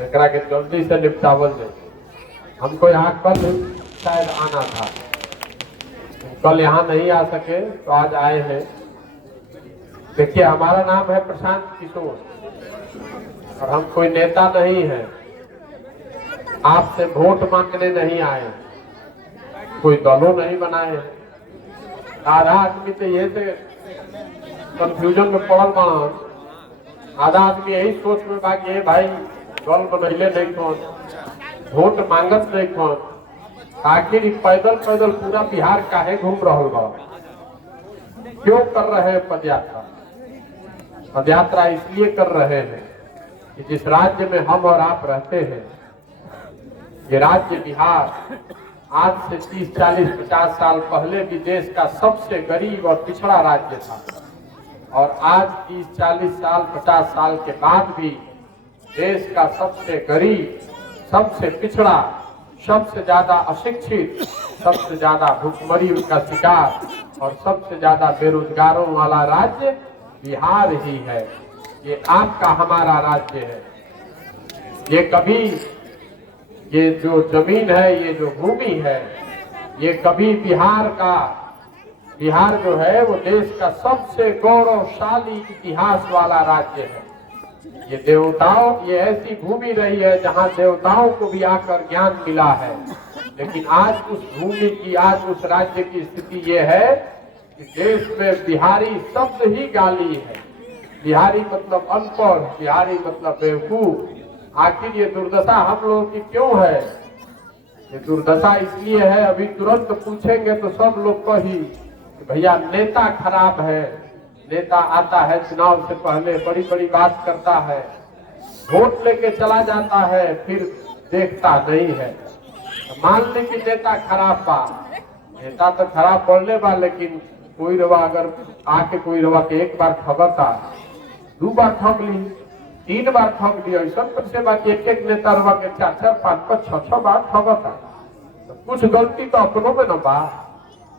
एकरा के जल्दी से निपटावल जाए। हमको यहाँ कल शायद आना था, कल यहाँ नहीं आ सके तो आज आए हैं। देखिए, हमारा नाम है प्रशांत किशोर और हम कोई नेता नहीं है, आपसे वोट मांगने नहीं आए, कोई दलों नहीं बनाए। आधा आदमी तो ये से कंफ्यूजन में पड़ल बना, आधा आदमी यही सोच में बा कि भाई दल बनैले नहीं कौन, वोट मांगत नहीं कौन, आखिर पैदल पैदल पूरा बिहार काहे घूम रहा बा, क्यों कर रहे हैं पदयात्रा? पदयात्रा इसलिए कर रहे हैं कि जिस राज्य में हम और आप रहते हैं, ये राज्य बिहार आज से 30, 40, 50 साल पहले भी देश का सबसे गरीब और पिछड़ा राज्य था और आज 30, 40 साल, 50 साल के बाद भी देश का सबसे गरीब, सबसे पिछड़ा, सबसे ज्यादा अशिक्षित, सबसे ज्यादा भूखमरी का शिकार और सबसे ज्यादा बेरोजगारों वाला राज्य बिहार ही है। ये आपका हमारा राज्य है। ये कभी, ये जो जमीन है, ये जो भूमि है, ये कभी बिहार जो है वो देश का सबसे गौरवशाली इतिहास वाला राज्य है। ये देवताओं, ये ऐसी भूमि रही है जहाँ देवताओं को भी आकर ज्ञान मिला है, लेकिन आज उस भूमि की, आज उस राज्य की स्थिति ये है कि देश में बिहारी शब्द ही गाली है। बिहारी मतलब अनपढ़, बिहारी मतलब बेवकूफ। आखिर ये दुर्दशा हम लोगों की क्यों है? ये दुर्दशा इसलिए है, अभी तुरंत पूछेंगे तो सब लोग कही भैया नेता खराब है, नेता आता है चुनाव से पहले बड़ी बड़ी बात करता है, वोट लेके चला जाता है, फिर देखता नहीं है। मान ली कि नेता खराब बा, नेता तो खराब बोलने बा, लेकिन कोई रवा अगर आके कोई रवा के एक बार ठगता, 2 बार ठग ली, 3 बार ठग ली, ऐसा से बाकी एक नेता रवा के 4, 5, 6 बार ठगता, तो कुछ गलती तो अपनों में न बा।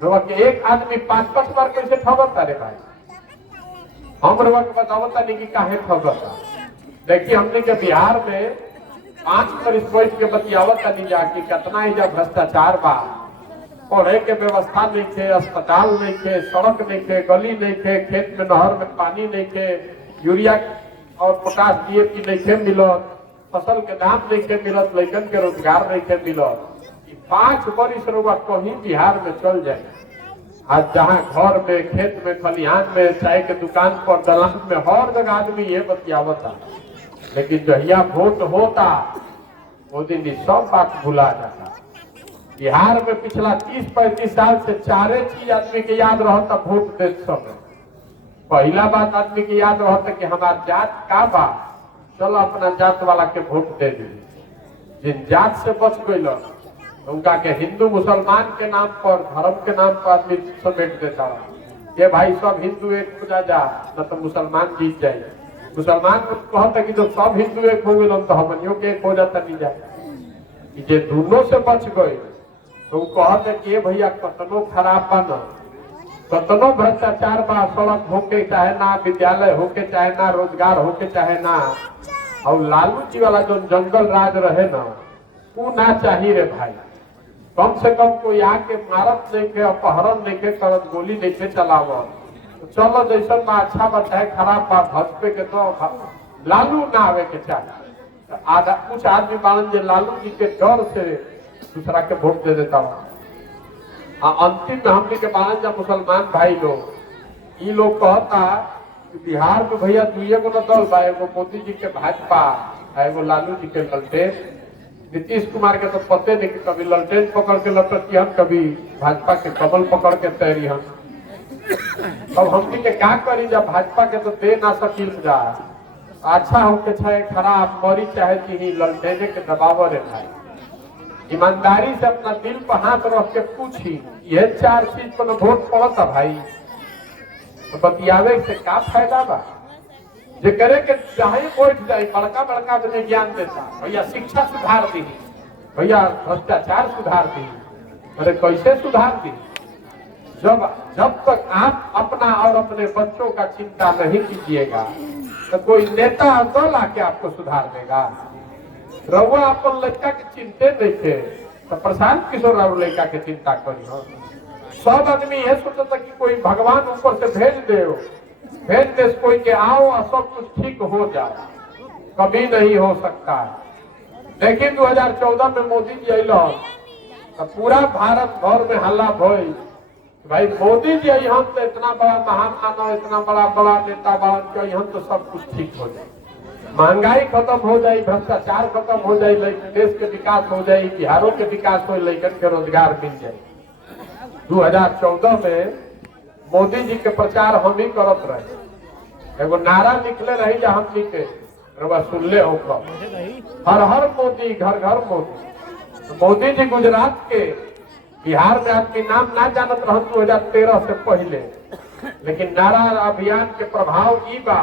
रवा के एक आदमी 5 बार कैसे ठगता रे भाई? हम रवा के बतावता नहीं कि काहे ठगता। देखिए, हमने के बिहार में 5 पर इस के बतियावत नहीं जाके कितना ही जब भ्रष्टाचार बा, पढ़े के व्यवस्था नहीं थे, अस्पताल नहीं थे, सड़क नहीं थे, गली नहीं थे, खेत में नहर में पानी नहीं थे, यूरिया और पोटाश DAP नहीं थे मिलत, फसल के दाम नहीं थे मिलत, लड़कन के रोजगार नहीं थे मिलत। 5 बरिस रुपया कहीं बिहार में चल जाए। आज जहाँ घर में, खेत में, खलिहान में, चाय के दुकान पर, दलान में, हर जगह आदमी ये बतियावता, लेकिन जहिया वोट होता वो दिन सब बात भुला जाता। बिहार में पिछला 30-35 साल से 4 चीज आदमी के याद रहता वोट देते समय। पहला बात आदमी के याद रहता कि हमार जात का बा, चलो अपना जात वाला के वोट दे दी। जिन जात से बच गई उनका के हिंदू मुसलमान के नाम पर, धर्म के नाम पर आदमी समेट देता ये भाई सब हिंदू एक हो जा, न तो मुसलमान जीत जाए। मुसलमान कहता कि जो सब हिंदू एक हो गए तो हमनियों के एक हो जाता नहीं जाए। जे दोनों से बच गए तो कहते कि भैया कतनो खराब बा न, कतनो भ्रष्टाचार बा, सड़क होके चाहे ना, विद्यालय होके चाहे ना, रोजगार होके चाहे ना, और लालू जी वाला जो जंगल राज रहे ना, वो ना चाहिए रे भाई। कम से कम कोई आके मारत नहीं के, अपहरण नहीं के करत, गोली नहीं के चलावत, तो चलो जैसा बा अच्छा बा चाहे खराब बा, भजपे के तो लालू ना आवे के चाहे। आधा कुछ आदमी बालन जे लालू जी के डर से दूसरा के वोट दे देता हूँ। अंतिम में हमने के बालन जब मुसलमान भाई लोग, ये लोग कहता कि बिहार में भैया 2 गो दल बा, एगो मोदी जी के भाजपा, एगो लालू जी के ललटेन। नीतीश कुमार के तो पते नहीं कि कभी ललटेन पकड़ के लटकी हन, कभी भाजपा के कमल पकड़ के तैरी हन। अब हमने के क्या करी जब भाजपा के तो दे ना सकिल जा, अच्छा होके चाहे खराब, मरी चाहे चीनी, ललटेने के दबाव रे भाई। ईमानदारी से अपना दिल पर हाथ रख के पूछी, यह 4 चीज पर वोट पड़ता भाई, तो बतियावे से क्या फायदा बा? जे करे के चाहे बैठ जाए, बड़का बड़का आदमी ज्ञान देता, भैया शिक्षा सुधार दी, भैया भ्रष्टाचार सुधार दी। अरे कैसे सुधार दी? जब तक आप अपना और अपने बच्चों का चिंता नहीं कीजिएगा तो कोई नेता दल आके आपको सुधार देगा। रउआ अपन लड़का के चिंते नहीं थे तो प्रशांत किशोर राव लड़का के चिंता करी। सब आदमी यह सोचता कि कोई भगवान ऊपर से भेज दे कोई के आओ और सब कुछ ठीक हो जाए, कभी नहीं हो सकता है। देखिए 2014 में मोदी जी अल तो पूरा भारत भर में हल्ला भई, भाई मोदी जी यहाँ तो इतना बड़ा महान मानव, इतना बड़ा बड़ा नेता बन यहाँ तो सब कुछ ठीक हो जाए, महंगाई खत्म हो जाए, भ्रष्टाचार खत्म हो जाए, देश के विकास हो जाए, बिहारों के विकास हो, लेकिन के रोजगार मिल जाए। 2014 में मोदी जी के प्रचार हम ही करत रहे, एगो नारा निकले रही जा हम के सुनले हो, हर हर मोदी घर घर मोदी। तो मोदी जी गुजरात के बिहार में आदमी नाम ना जानत रह 2013 से पहले, लेकिन नारा अभियान के प्रभाव ई बा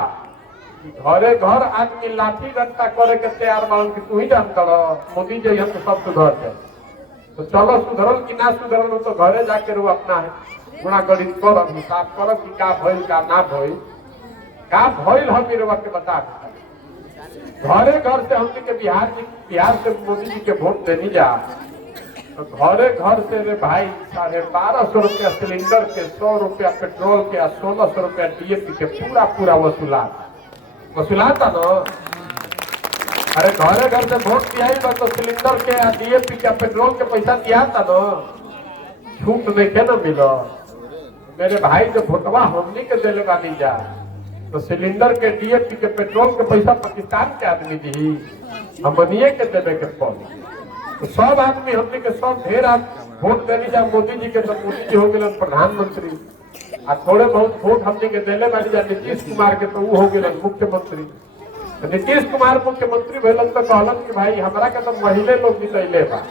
घरे घर आदमी लाठी डंडा करे के तैयार बान कि तू ही जानता मोदी जी हम तो सब सुधर जाए। तो चलो सुधरल कि ना सुधरल तो घरे जाके रू अपना है गुणा गणित करब, हिसाब करब कि का भइल का ना भइल, का भइल हम रउआ के बता घरे घर से हमने के बिहार से मोदी जी के वोट देनी जा, तो घरे घर से रे भाई 1250 रुपया सिलेंडर के, 100 रुपया पेट्रोल के, 1600 रुपया डीएपी के पूरा वसूलाता न। अरे घरे घर से वोट दिया तो सिलेंडर के डीएपी के पेट्रोल के पैसा दिया था न, छूट नहीं के न मिलो। मेरे भाई जो वोटवा हमनी के दिले बानी जा, तो सिलेंडर के डीएपी के पेट्रोल के पैसा पाकिस्तान के आदमी दी, हमनिए के देवे के पड़ी। तो सब आदमी हमने के सब ढेर वोट देनी जा मोदी जी के, तो मोदी जी हो गए प्रधानमंत्री, आ थोड़े बहुत वोट हमने के देले बानी जा नीतीश कुमार के, तो वो हो गए मुख्यमंत्री। तो नीतीश कुमार मुख्यमंत्री भेलन तो कहलन कि भाई हमरा के तो महिला लोग जितैले बा,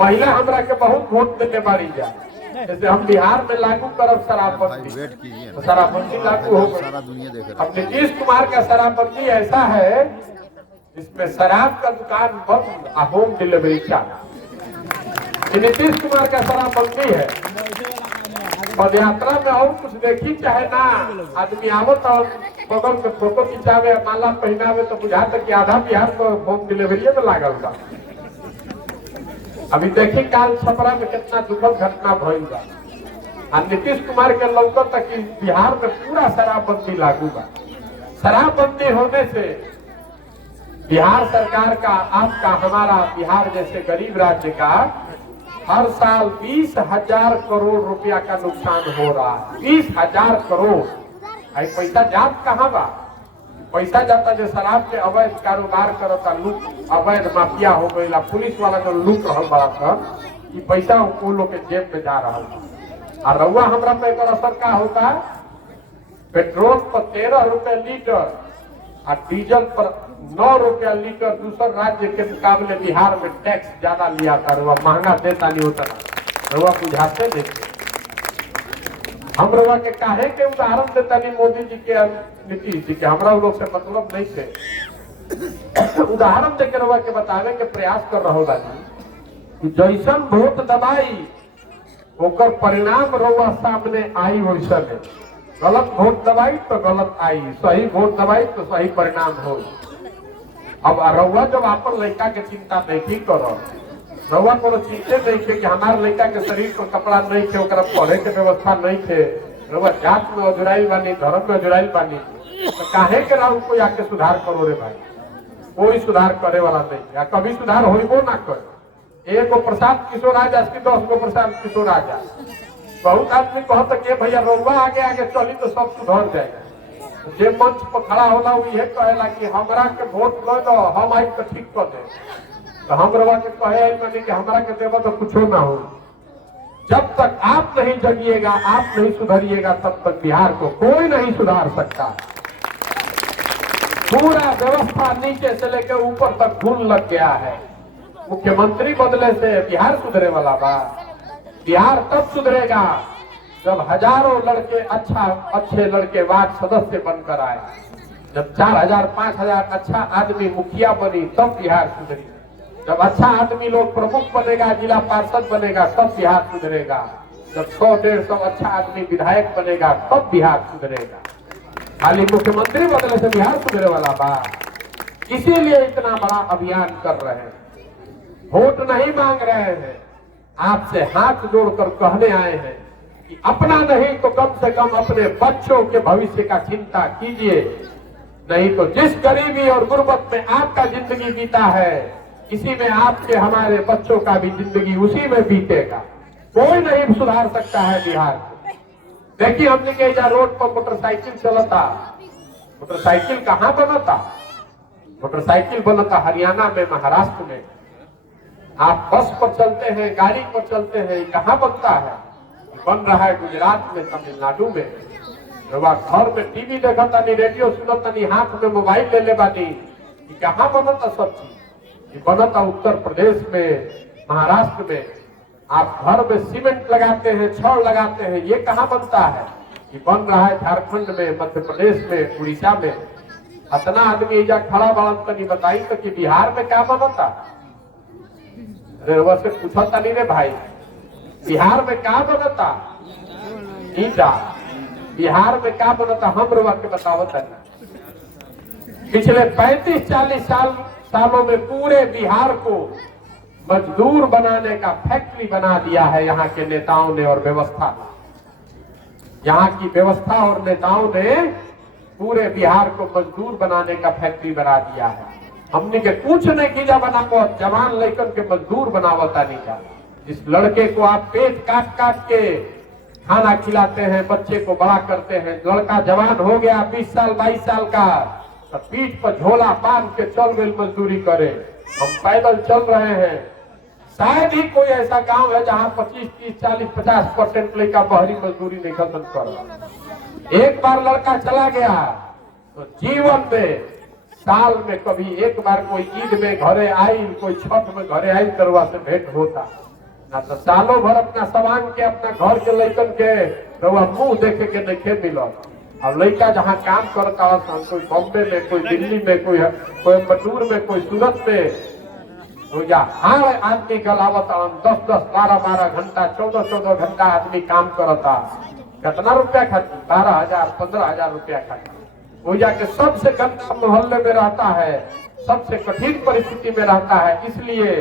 महिला हमरा के बहुत वोट देने बारी जा, जैसे हम बिहार में लागू करब शराबबंदी, तो शराबबंदी लागू हो गई। अब नीतीश कुमार का शराबबंदी ऐसा है इसमें शराब का दुकान बंद, होम डिलीवरी चालू। नीतीश कुमार का शराबबंदी है। पद यात्रा में और कुछ देखी चाहे ना, आदमी आवत और बगल में फोटो खिंचावे, माला पहनावे, तो बुझा तक कि आधा बिहार को होम डिलीवरी में लागल बा। अभी देखी काल छपरा में कितना दुखद घटना भइल बा। नीतीश कुमार के लौकत तक कि बिहार में पूरा शराबबंदी लागू बा। शराबबंदी होने से बिहार सरकार का, आपका, हमारा बिहार जैसे गरीब राज्य का हर साल 20,000 करोड़ रुपया का नुकसान हो रहा है। 20,000 करोड़। आई पैसा जात कहाँ बा? पैसा जाता जो शराब के अवैध कारोबार करता, लूट, अवैध माफिया हो गई, पुलिस वाला जो लूट रहा बड़ा, ये पैसा उन लोग के जेब में जा रहा है। और रउआ हमरा पे एकर असर का होता है? पेट्रोल पर 13 रुपए लीटर और डीजल पर 9 रुपया लीटर दूसर राज्य के मुकाबले बिहार में टैक्स ज्यादा लिया था, महंगा देता नहीं होता। रउआ बुझाते देखते हम रउआ के काहे के उदाहरण देता नहीं मोदी जी के, नीतीश जी के, हमरा लोग से मतलब नहीं थे। उदाहरण देकर रउआ के बतावे के प्रयास कर रहा होगा कि जैसन वोट दबाई ओकर परिणाम रउआ सामने आई, वैसा है। गलत वोट दबाई तो गलत आई, सही वोट दबाई तो सही परिणाम हो। अब रउआ जब अपन लड़का के चिंता नहीं करो, रउआ को चिंते नहीं थे कि हमारे लड़का के शरीर को कपड़ा नहीं थे, ओकरा पढ़े के व्यवस्था नहीं थे, रउआ जात में अजुराइल बानी, धर्म में अजुराइल बानी, तो काहे के राउ कोई आके सुधार करो रे भाई? कोई सुधार करे वाला नहीं, या कभी सुधार होइबो ना करे। एगो प्रशांत किशोर आ जाए, 10 गो प्रशांत किशोर आ जाए, बहुत आदमी कहता कि भैया रउआ आगे आगे चली तो सब सुधर जाएगा। जे मंच पर खड़ा होला वो ये कहेला कि हमरा के वोट दे दो, हम आई तो ठीक कर दे, तो हम रउआ के कहे मानी कि हमरा के देबो तो कुछ ना हो। जब तक आप नहीं जगिएगा, आप नहीं सुधरिएगा, तब तक बिहार को कोई नहीं सुधार सकता। पूरा व्यवस्था नीचे से लेकर ऊपर तक घुन लग गया है। मुख्यमंत्री बदले से बिहार सुधरे वाला बा? बिहार तब सुधरेगा जब हजारों लड़के, अच्छे लड़के वार्ड सदस्य बनकर आए, जब 4,000 5,000 अच्छा आदमी मुखिया बनी, तब बिहार सुधरी। जब अच्छा आदमी लोग प्रमुख बनेगा, जिला पार्षद बनेगा, तब बिहार सुधरेगा। जब 100-150 अच्छा आदमी विधायक बनेगा, तब बिहार सुधरेगा। खाली मुख्यमंत्री बदले से बिहार सुधरे वाला बा? इसीलिए इतना बड़ा अभियान कर रहे हैं। वोट नहीं मांग रहे हैं, आपसे हाथ जोड़कर कहने आए हैं कि अपना नहीं तो कम से कम अपने बच्चों के भविष्य का चिंता कीजिए। नहीं तो जिस गरीबी और गुर्बत में आपका जिंदगी बीता है, इसी में आपके हमारे बच्चों का भी जिंदगी उसी में बीतेगा। कोई नहीं सुधार सकता है बिहार को। देखिए हमने कहा रोड पर मोटरसाइकिल चलता, मोटरसाइकिल कहाँ बनता? मोटरसाइकिल बनता हरियाणा में, महाराष्ट्र में। आप बस पर चलते हैं, गाड़ी पर चलते हैं, कहाँ बनता है? बन रहा है गुजरात में, तमिलनाडु में। घर में टीवी देखा नहीं, रेडियो सुनता नहीं, हाथ में मोबाइल ले ले बानी, कहाँ बनता सब चीज? ये बनता उत्तर प्रदेश में, महाराष्ट्र में। आप घर में सीमेंट लगाते हैं, छड़ लगाते हैं, ये कहाँ बनता है? ये बन रहा है झारखंड में, मध्य प्रदेश में, उड़ीसा में। इतना आदमी इजा खड़ा बड़ा तनी बताई तो कि बिहार में क्या बनता? अरे वैसे पूछता नहीं रे भाई, बिहार में क्या बनता? ईटा। बिहार में क्या बनता? हम रुआ के बतावत है। पिछले 35-40 सालों में पूरे बिहार को मजदूर बनाने का फैक्ट्री बना दिया है यहाँ के नेताओं ने और व्यवस्था। यहाँ की व्यवस्था और नेताओं ने पूरे बिहार को मजदूर बनाने का फैक्ट्री बना दिया है। हमने के कुछ नहीं किया बनावो, जवान लेकर के मजदूर बनावता नहीं था। जिस लड़के को आप पेट काट काट के खाना खिलाते हैं, बच्चे को बड़ा करते हैं, लड़का जवान हो गया 20 साल 22 साल का, तो पीठ पर झोला बांध के चल गए मजदूरी करे। हम पैदल चल रहे हैं। शायद ही कोई ऐसा गांव है जहां 25, 30, 40, 50% लड़का बाहरी मजदूरी नहीं खत्म कर रहा। एक बार लड़का चला गया तो जीवन में साल में कभी एक बार कोई ईद में घरे आई, कोई छठ में घरे आई, करवा से भेंट होता ना। तो सालों भर अपना सामान के, अपना घर के लड़कन के रउआ मुंह देखे के नहीं मिला। और लड़का जहाँ काम करता है, कोई बॉम्बे में, कोई दिल्ली में, कोई कोयम्बटूर में, कोई सूरत में, या हर आदमी गलावत 10-10, 12-12 घंटा, 14-14 घंटा आदमी काम करता। कितना रुपया खाती? 12,000, 15,000 रुपया खाता। वो जाके सबसे गंदा मोहल्ले में रहता है, सबसे कठिन परिस्थिति में रहता है, इसलिए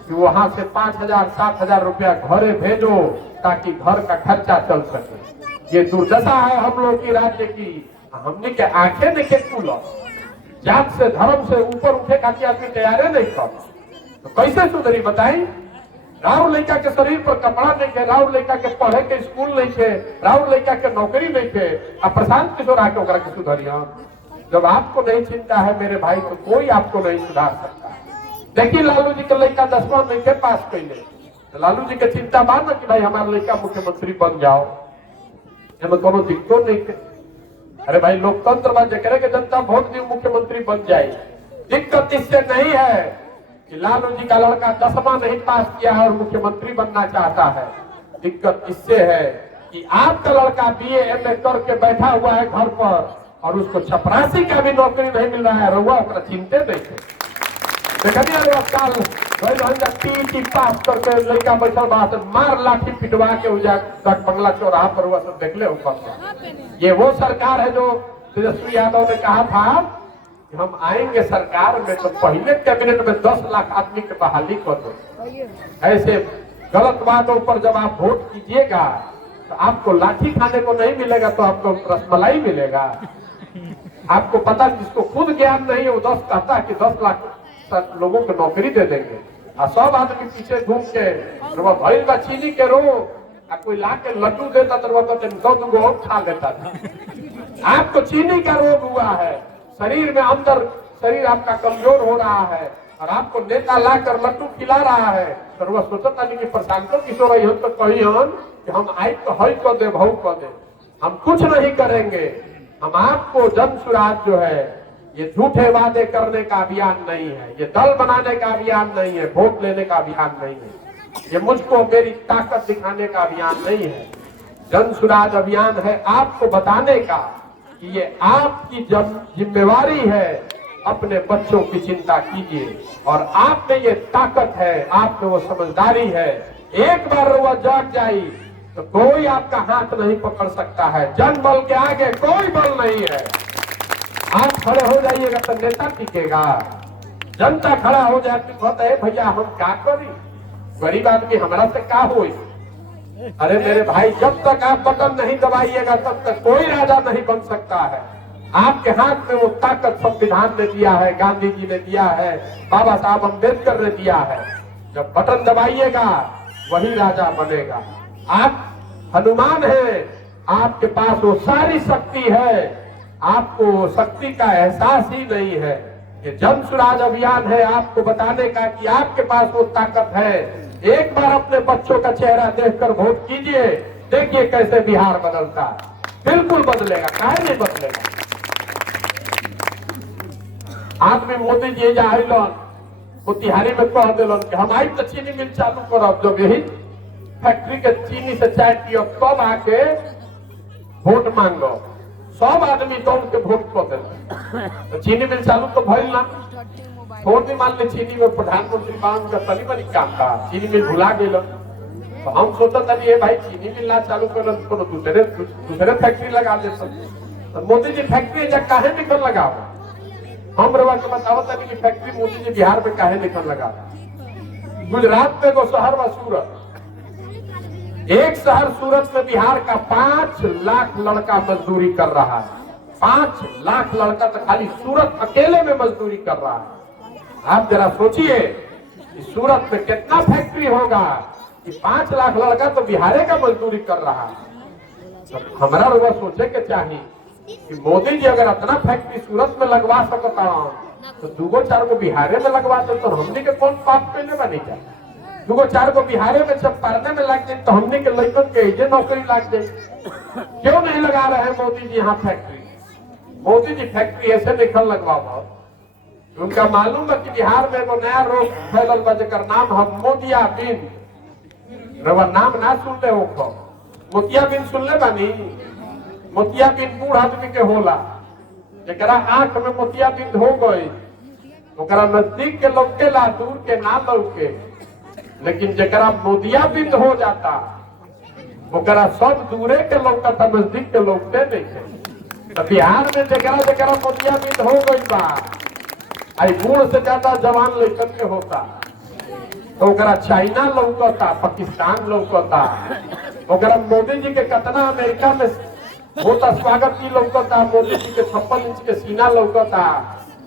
कि वहां से 5,000, 7,000 रुपया घरे भेजो ताकि घर का खर्चा चल सके। ये दुर्दशा है हम लोग की राज्य की। हमने के आंखें नहीं खुल, जात से धर्म से ऊपर उठे का आदमी तैयार नहीं कर, तो कैसे सुधरी बताई? राउर लड़का के शरीर पर कपड़ा नहीं थे, राउर लड़का के पढ़े के स्कूल नहीं थे, राउर लड़का के नौकरी नहीं थे, अब प्रशांत किशोर आके ओकरा के सुधरिया। जब आपको नहीं चिंता है मेरे भाई, तो कोई आपको नहीं सुधार सकता। देखिए लालू जी के लड़का 10वां नहीं थे पास कैले, तो लालू जी के चिंता मान कि भाई हमारा लड़का मुख्यमंत्री बन जाओ, हमें कोनो दिक्कत नहीं थे। अरे भाई लोकतंत्र में जकरे के जनता वोट दी मुख्यमंत्री बन जाए। दिक्कत इससे नहीं है कि लालू जी का लड़का 10वां नहीं पास किया है और मुख्यमंत्री बनना चाहता है। दिक्कत इससे है कि आपका लड़का BA MA करके बैठा हुआ है घर पर और उसको चपरासी का भी नौकरी नहीं मिल रहा है। रहुआ अपना चिंते नहीं थे। टीटी पास करके लड़का बैठल बात मार लाठी पिटवा के बंगला चौराहा पर हुआ सब देख ले ऊपर। ये वो सरकार है जो तेजस्वी यादव ने कहा था हम आएंगे सरकार में तो पहले कैबिनेट में 10 लाख आदमी की बहाली कर दो। ऐसे गलत बातों पर जब आप वोट कीजिएगा तो आपको लाठी खाने को नहीं मिलेगा, तो आपको रसमलाई मिलेगा। आपको पता, जिसको खुद ज्ञान नहीं है वो 10 कहता है कि 10 लाख लोगों को नौकरी दे देंगे, और सब आदमी पीछे घूम के भैल बा चीनी के रो, कोई ला के लड्डू देता तो 2 और खा लेता था। आपको चीनी का रोग हुआ है, शरीर में अंदर शरीर आपका कमजोर हो रहा है और आपको नेता लाकर लड्डू खिला रहा है, तो वह सोचता नहीं कि प्रशांत किशोर तो कही कि हम आई तो हई कर दे, भाव कर दे। हम कुछ नहीं करेंगे। हम आपको जन सुराज जो है, ये झूठे वादे करने का अभियान नहीं है, ये दल बनाने का अभियान नहीं है, वोट लेने का अभियान नहीं है, ये मुझको मेरी ताकत दिखाने का अभियान नहीं है। जन सुराज अभियान है आपको बताने का कि ये आपकी जिम्मेवारी है, अपने बच्चों की चिंता कीजिए। और आप में ये ताकत है, आप में वो समझदारी है। एक बार वो जाग जाई तो कोई आपका हाथ नहीं पकड़ सकता है। जन बल के आगे कोई बल नहीं है। आप खड़े हो जाइएगा तो नेता टिकेगा। जनता खड़ा हो जाती कहता है भैया हम क्या करी, गरीब आदमी हमारा से क्या हो। अरे मेरे भाई, जब तक आप बटन नहीं दबाइएगा तब तक कोई राजा नहीं बन सकता है। आपके हाथ में वो ताकत संविधान ने दिया है, गांधी जी ने दिया है, बाबा साहब अम्बेडकर ने दिया है। जब बटन दबाइएगा वही राजा बनेगा। आप हनुमान हैं, आपके पास वो सारी शक्ति है, आपको शक्ति का एहसास ही नहीं है। ये जन स्वराज अभियान है आपको बताने का कि आपके पास वो ताकत है। एक बार अपने बच्चों का चेहरा देखकर वोट कीजिए, देखिए कैसे बिहार बदलता। बिल्कुल बदलेगा, काहे नहीं बदलेगा। आदमी मोदी जी आइलन मोतिहारी में कह दिलन कि हम आई तो चीनी मिल चालू करब, जब यही फैक्ट्री के चीनी से चाय पियो तब आके वोट मांगो। सब आदमी दौड़ के वोट कर दिल, तो चीनी मिल चालू तो भइल ना। वोट नहीं मान ले, चीनी में प्रधानमंत्री बांध का तनी बनी काम था, चीनी मिल भुला गेल। तो हम सोचा था ये भाई चीनी मिल ना चालू कर दूसरे फैक्ट्री लगा ले। तो मोदी जी फैक्ट्री जा काहे निकल लगाओ, हम रवा के बताओ तनी कि फैक्ट्री मोदी जी बिहार में काहे निकल लगा। गुजरात में एगो शहर व सूरत, एक शहर सूरत में बिहार का 5 लाख लड़का मजदूरी कर रहा है। 5 लाख लड़का तो खाली सूरत अकेले में मजदूरी कर रहा है। आप जरा सोचिए कि सूरत में कितना फैक्ट्री होगा कि 5 लाख लड़का तो बिहार का मजदूरी कर रहा है। तो हमारा लोग सोचे के चाहिए कि मोदी जी अगर अपना फैक्ट्री सूरत में लगवा सकता तो 2-4 को बिहार में लगवा दे तो हमने के कौन पाप पहले बनी जाए। 2-4 को बिहार में जब पढ़ने में लग जाए तो हमने के लड़कन के ये नौकरी लग जाए। क्यों नहीं लगा रहे हैं मोदी जी यहाँ फैक्ट्री। मोदी जी फैक्ट्री ऐसे निकल लगवा, उनका मालूम है कि बिहार में एगो नया रोग फैलल बा जेकर नाम है मोतियाबिंद। रवा नाम ना सुनले हो, मोतियाबिंद सुनले बानी। मोतियाबिंद बूढ़ आदमी के होला, जरा आंख में मोतियाबिंद हो गई ओकरा नजदीक के लौकेला, दूर के ना लौके। लेकिन जरा मोतियाबिंद हो जाता ओकरा सब दूरे के लौकता, नजदीक के लौकते नहीं। तो बिहार में जरा मोतियाबिंद हो गई बा, आई बूढ़ से ज्यादा जवान लड़कन के होता, तो ओकरा चाइना लौकता, पाकिस्तान लौकता। ओकरा मोदी जी के कितना अमेरिका में होता स्वागत की लौकता, मोदी जी के 56 इंच के सीना लौकता।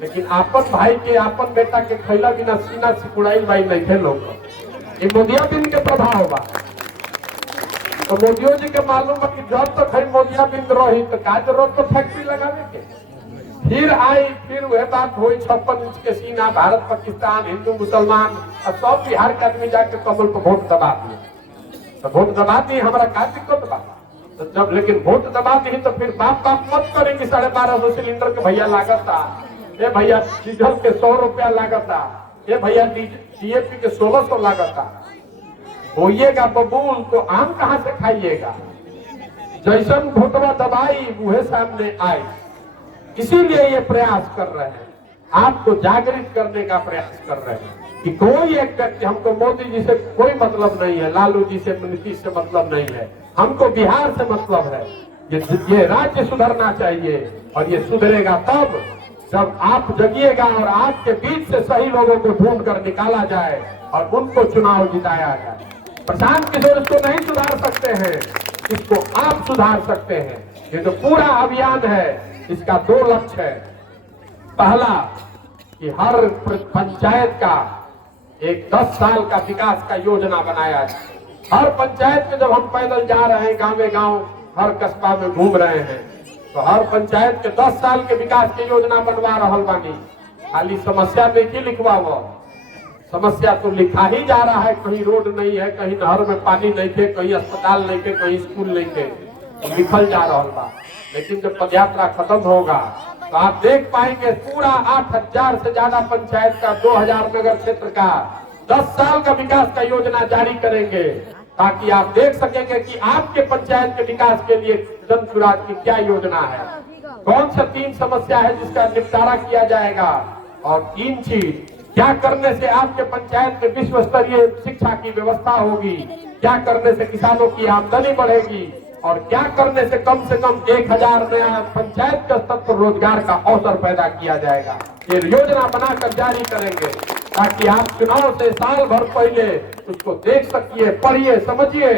लेकिन आपन भाई के आपन बेटा के खैला बिना सीना सिकुड़ाई भाई नहीं थे लोग। ये मोतियाबिंद के प्रभाव बा। तो मोदियो जी के मालूम है कि जब तक है मोतियाबिंद रही तो का जरूरत तो फैक्ट्री लगाने के। फिर आई, फिर वह बात हुई 56 इंच के सीना, भारत पाकिस्तान, हिंदू मुसलमान, और सब बिहार के आदमी जाके कमल पर वोट दबा दिए। तो वोट दबा दी, हमारा क्या दिक्कत बा। तो जब लेकिन वोट दबा दी तो फिर बाप मत करेंगे। 1250 सिलेंडर के भैया लागत, ये भैया डीजल के 100 रुपया लागता, ये भैया डीएपी के 1600 लागता। होइएगा बबूल तो आम कहाँ से खाइएगा। जैसन वोटवा दबाई वह सामने आई। इसीलिए ये प्रयास कर रहे हैं, आपको जागृत करने का प्रयास कर रहे हैं कि कोई एक व्यक्ति, हमको मोदी जी से कोई मतलब नहीं है, लालू जी से, नीतीश से मतलब नहीं है, हमको बिहार से मतलब है। ये राज्य सुधरना चाहिए और ये सुधरेगा तब जब आप जगिएगा और आपके बीच से सही लोगों को ढूंढ कर निकाला जाए और उनको चुनाव जिताया जाए। प्रशांत किशोर इसको नहीं सुधार सकते हैं, इसको आप सुधार सकते हैं। ये जो पूरा अभियान है इसका 2 लक्ष्य है। पहला कि हर पंचायत का एक 10 साल का विकास का योजना बनाया जाए। हर पंचायत में जब हम पैदल जा रहे हैं, गाँव गाँव हर कस्बा में घूम रहे हैं, तो हर पंचायत के 10 साल के विकास की योजना बनवा रहल बानी। खाली समस्या नहीं लिखवाओ, समस्या तो लिखा ही जा रहा है। कहीं रोड नहीं है, कहीं नहर में पानी नहीं थे, कहीं अस्पताल नहीं थे, कहीं स्कूल नहीं थे, तो लिखल जा रहा बा। लेकिन जब पदयात्रा खत्म होगा तो आप देख पाएंगे पूरा 8000 से ज्यादा पंचायत का, 2000 नगर क्षेत्र का 10 साल का विकास का योजना जारी करेंगे, ताकि आप देख सकेंगे कि आपके पंचायत के विकास के लिए जन स्वराज की क्या योजना है, कौन सा 3 समस्या है जिसका निपटारा किया जाएगा, और 3 चीज क्या करने से आपके पंचायत में विश्व स्तरीय शिक्षा की व्यवस्था होगी, क्या करने से किसानों की आमदनी बढ़ेगी, और क्या करने से कम 1000 नया पंचायत के स्तर पर रोजगार का अवसर पैदा किया जाएगा। ये योजना बनाकर जारी करेंगे ताकि आप चुनाव से साल भर पहले उसको देख सकिए, पढ़िए, समझिए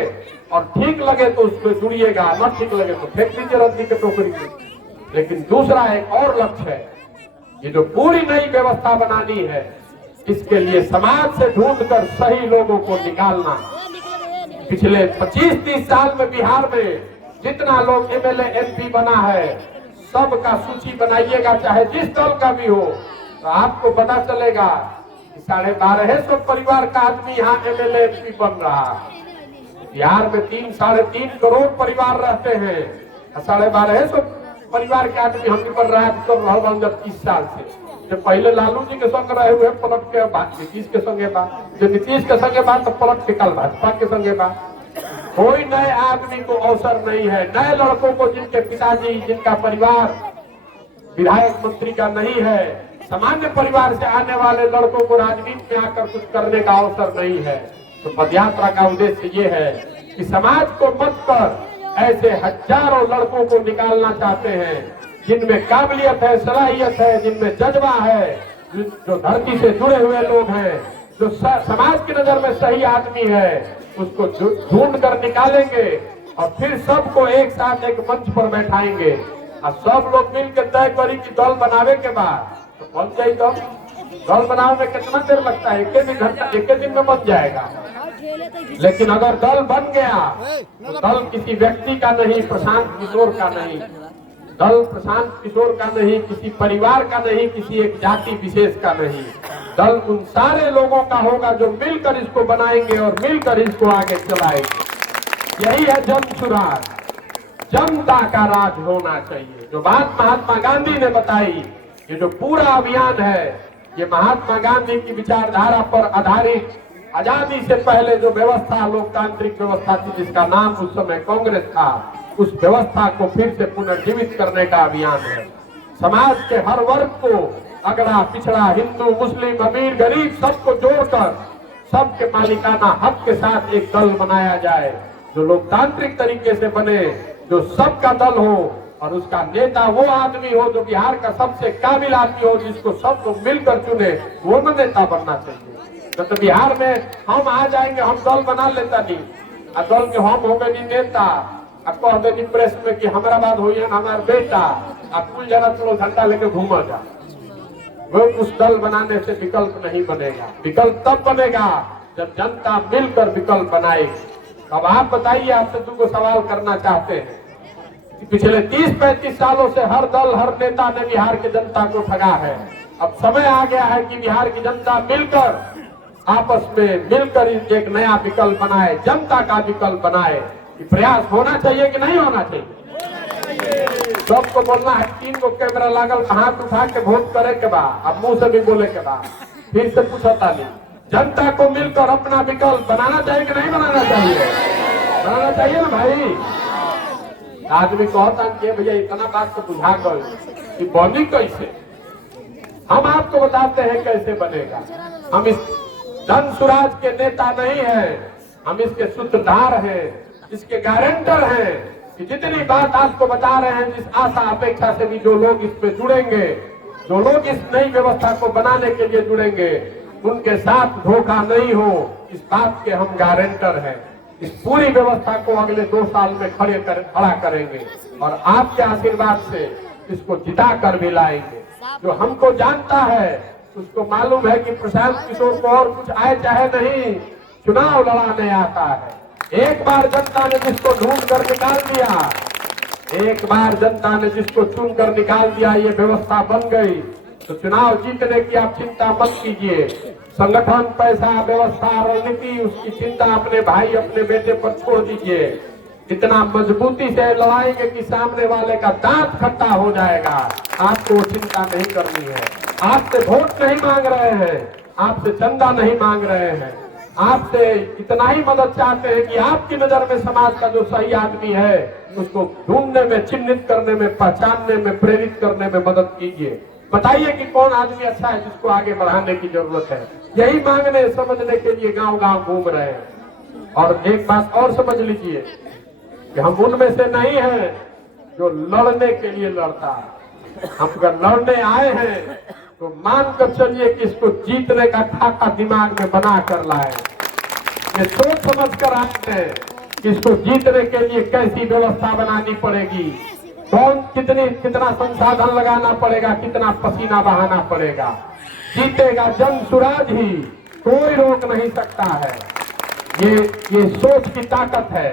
और ठीक लगे तो उसको जुड़िएगा, न ठीक लगे तो फेंक दीजिए रद्दी के टोकरी में। लेकिन दूसरा एक और लक्ष्य है, ये जो पूरी नई व्यवस्था बनानी है, इसके लिए समाज से ढूंढकर सही लोगों को निकालना। पिछले 25-30 साल में बिहार में जितना लोग एमएलए एमपी बना है, सबका सूची बनाइएगा, चाहे जिस दल का भी हो, तो आपको पता चलेगा कि 1250 परिवार का आदमी यहाँ एमएलए एमपी बन रहा है। बिहार में 3-3.5 करोड़ परिवार रहते हैं, 1250 परिवार के आदमी हम बन रहा है। तो रहा 30 साल से जब पहले लालू जी के संग रहे हुए पलट के बाद नीतीश के संगे बात, जो नीतीश के संगे बात तो पलट के कल भाजपा के संगे बात। कोई नए आदमी को अवसर नहीं है, नए लड़कों को जिनके पिताजी, जिनका परिवार विधायक मंत्री का नहीं है, सामान्य परिवार से आने वाले लड़कों को राजनीति में आकर कुछ करने का अवसर नहीं है। तो पदयात्रा का उद्देश्य ये है कि समाज को मत कर ऐसे हजारों लड़कों को निकालना चाहते हैं जिनमें काबिलियत है, सलाहियत है, जिनमें जज्बा है, जो धरती से जुड़े हुए लोग हैं, जो समाज की नजर में सही आदमी है, उसको ढूंढ कर निकालेंगे और फिर सबको एक साथ एक मंच पर बैठाएंगे और सब लोग मिलकर तय करी कि दल बनावे के बाद तो बन जाए। दल बनाने में कितना देर लगता है? एक दिन में बन जाएगा। लेकिन अगर दल बन गया तो दल किसी व्यक्ति का नहीं, प्रशांत किशोर का नहीं, दल प्रशांत किशोर का नहीं, किसी परिवार का नहीं, किसी एक जाति विशेष का नहीं, दल उन सारे लोगों का होगा जो मिलकर इसको बनाएंगे और मिलकर इसको आगे चलाएंगे। यही है जन सुराज, जनता का राज होना चाहिए। जो बात महात्मा गांधी ने बताई, ये जो पूरा अभियान है, ये महात्मा गांधी की विचारधारा पर आधारित आजादी से पहले जो व्यवस्था, लोकतांत्रिक व्यवस्था थी, जिसका नाम उस समय कांग्रेस था, उस व्यवस्था को फिर से पुनर्जीवित करने का अभियान है। समाज के हर वर्ग को, अगड़ा पिछड़ा, हिंदू, मुस्लिम, अमीर, गरीब, सबको जोड़कर सबके मालिकाना हक के साथ एक दल बनाया जाए जो लोकतांत्रिक तरीके से बने, जो सबका दल हो और उसका नेता वो आदमी हो जो बिहार का सबसे काबिल आदमी हो, जिसको सब लोग मिलकर चुने, वो न नेता बनना चाहिए। तो बिहार में हम आ जाएंगे, हम दल बना लेता नहीं, दल के हम हो गए नहीं नेता, कह देनी प्रेस में कि हमारा बात हो हमारा बेटा, अब कुल जरा चलो झंडा लेके घूमा जा, वो उस दल बनाने से विकल्प नहीं बनेगा। विकल्प तब बनेगा जब जनता मिलकर विकल्प बनाएगी। अब आप बताइए, आपसे तुमको सवाल करना चाहते हैं कि पिछले 30-35 सालों से हर दल, हर नेता ने बिहार की जनता को ठगा है। अब समय आ गया है कि बिहार की जनता मिलकर, आपस में मिलकर एक नया विकल्प बनाए, जनता का विकल्प बनाए। प्रयास होना चाहिए कि नहीं होना चाहिए? सबको बोलना है, 3 को कैमरा लागल, हाथ उठा के वोट करे के बाद, अब मुंह से भी बोले के बाद, फिर से पूछता नहीं। जनता को मिलकर अपना विकल्प बनाना चाहिए कि नहीं बनाना चाहिए? बनाना चाहिए ना भाई। आदमी कहता कि भैया इतना बात तो बुझा गए कि बनी कैसे, हम आपको बताते हैं कैसे बनेगा। हम इस जन सुराज के नेता नहीं है, हम इसके सूत्रधार हैं, इसके गारंटर हैं कि जितनी बात आपको बता रहे हैं, जिस आशा अपेक्षा से भी जो लोग इस पे जुड़ेंगे, जो लोग इस नई व्यवस्था को बनाने के लिए जुड़ेंगे, उनके साथ धोखा नहीं हो, इस बात के हम गारंटर हैं। इस पूरी व्यवस्था को अगले 2 साल में खड़ा करेंगे और आपके आशीर्वाद से इसको जिता कर भी लाएंगे। जो हमको जानता है उसको मालूम है कि प्रशांत किशोर को और कुछ आए चाहे नहीं, चुनाव लड़ाने आता है। एक बार जनता ने जिसको ढूंढ कर निकाल दिया, एक बार जनता ने जिसको चुन कर निकाल दिया, ये व्यवस्था बन गई, तो चुनाव जीतने की आप चिंता मत कीजिए। संगठन, पैसा, व्यवस्था, रणनीति, उसकी चिंता अपने भाई, अपने बेटे पर छोड़ दीजिए। इतना मजबूती से लड़ाएंगे कि सामने वाले का दांत खट्टा हो जाएगा। आपको वो चिंता नहीं करनी है। आपसे वोट नहीं मांग रहे हैं, आपसे चंदा नहीं मांग रहे हैं, आपसे इतना ही मदद चाहते हैं कि आपकी नजर में समाज का जो सही आदमी है उसको ढूंढने में, चिन्हित करने में, पहचानने में, प्रेरित करने में मदद कीजिए। बताइए कि कौन आदमी अच्छा है जिसको आगे बढ़ाने की जरूरत है। यही मांगने समझने के लिए गांव-गांव घूम रहे हैं। और एक बात और समझ लीजिए कि कि हम उनमें से नहीं हैं जो लड़ने के लिए लड़ता है। हम अगर लड़ने आए हैं तो मान कर चलिए कि इसको जीतने का खाका दिमाग में बना कर लाए। ये सोच समझ कर आए हैं कि इसको जीतने के लिए कैसी व्यवस्था बनानी पड़ेगी, कौन कितना संसाधन लगाना पड़ेगा, कितना पसीना बहाना पड़ेगा। जीतेगा जन सुराज ही, कोई रोक नहीं सकता है। ये सोच की ताकत है।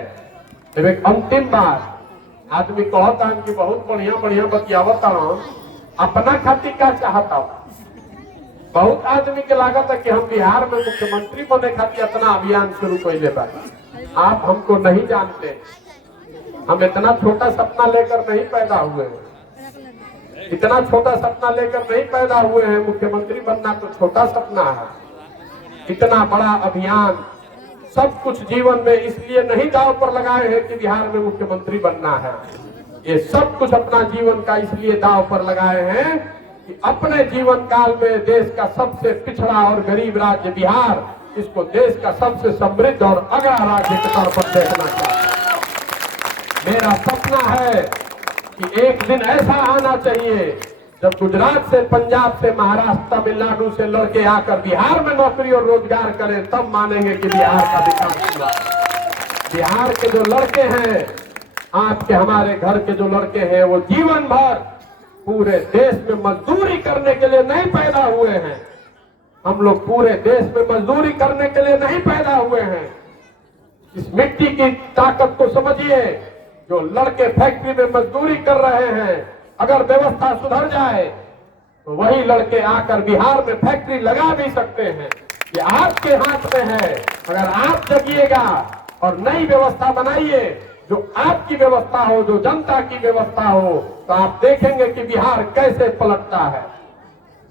एक अंतिम बात, आदमी कहता है कि बहुत बढ़िया बढ़िया बतियावता हूं, अपना खातिर क्या चाहता हूं। बहुत आदमी के लागत है कि हम बिहार में मुख्यमंत्री बने खातिर इतना अभियान शुरू कैले बानी। आप हमको नहीं जानते, हम इतना छोटा सपना लेकर नहीं पैदा हुए हैं, इतना छोटा सपना लेकर नहीं पैदा हुए हैं। मुख्यमंत्री बनना तो छोटा सपना है, इतना बड़ा अभियान, सब कुछ जीवन में इसलिए नहीं दांव पर लगाए हैं कि बिहार में मुख्यमंत्री बनना है। ये सब कुछ अपना जीवन का इसलिए दांव पर लगाए हैं कि अपने जीवन काल में देश का सबसे पिछड़ा और गरीब राज्य बिहार, इसको देश का सबसे समृद्ध और अगला राज्य के तौर पर देखना चाहिए। मेरा सपना है कि एक दिन ऐसा आना चाहिए जब गुजरात से, पंजाब से, महाराष्ट्र, तमिलनाडु से लड़के आकर बिहार में नौकरी और रोजगार करें, तब मानेंगे कि बिहार का विकास हुआ। बिहार के जो लड़के हैं, आपके हमारे घर के जो लड़के हैं, वो जीवन भर पूरे देश में मजदूरी करने के लिए नहीं पैदा हुए हैं। हम लोग पूरे देश में मजदूरी करने के लिए नहीं पैदा हुए हैं। इस मिट्टी की ताकत को समझिए। जो लड़के फैक्ट्री में मजदूरी कर रहे हैं, अगर व्यवस्था सुधर जाए तो वही लड़के आकर बिहार में फैक्ट्री लगा भी सकते हैं। ये आपके हाथ में है। अगर आप जगिएगा और नई व्यवस्था बनाइए, जो आपकी व्यवस्था हो, जो जनता की व्यवस्था हो, तो आप देखेंगे कि बिहार कैसे पलटता है।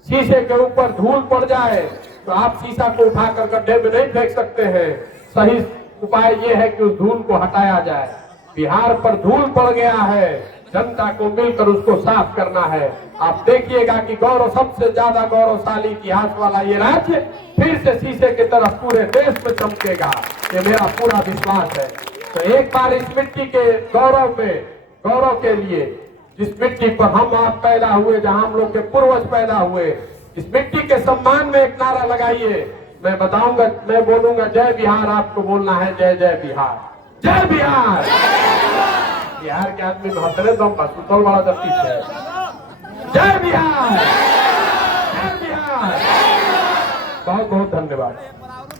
शीशे के ऊपर धूल पड़ जाए तो आप शीशा को उठाकर गड्ढे में नहीं फेंक सकते हैं। सही उपाय ये है कि उस धूल को हटाया जाए। बिहार पर धूल पड़ गया है, जनता को मिलकर उसको साफ करना है। आप देखिएगा कि गौरव, सबसे ज्यादा गौरवशाली इतिहास वाला ये राज्य फिर से शीशे की तरफ पूरे देश में चमकेगा, ये मेरा पूरा विश्वास है। तो एक बार इस मिट्टी के गौरव में, गौरव के लिए, जिस मिट्टी पर हम आप पैदा हुए, जहां हम लोग के पूर्वज पैदा हुए, इस मिट्टी के सम्मान में एक नारा लगाइए। मैं बताऊंगा, मैं बोलूंगा जय बिहार, आपको बोलना है जय जय बिहार, जय बिहार। बिहार के आदमी महत्रे दम पर सुतल वाला जस्ती है। जय बिहार, जय बिहार। बहुत बहुत धन्यवाद।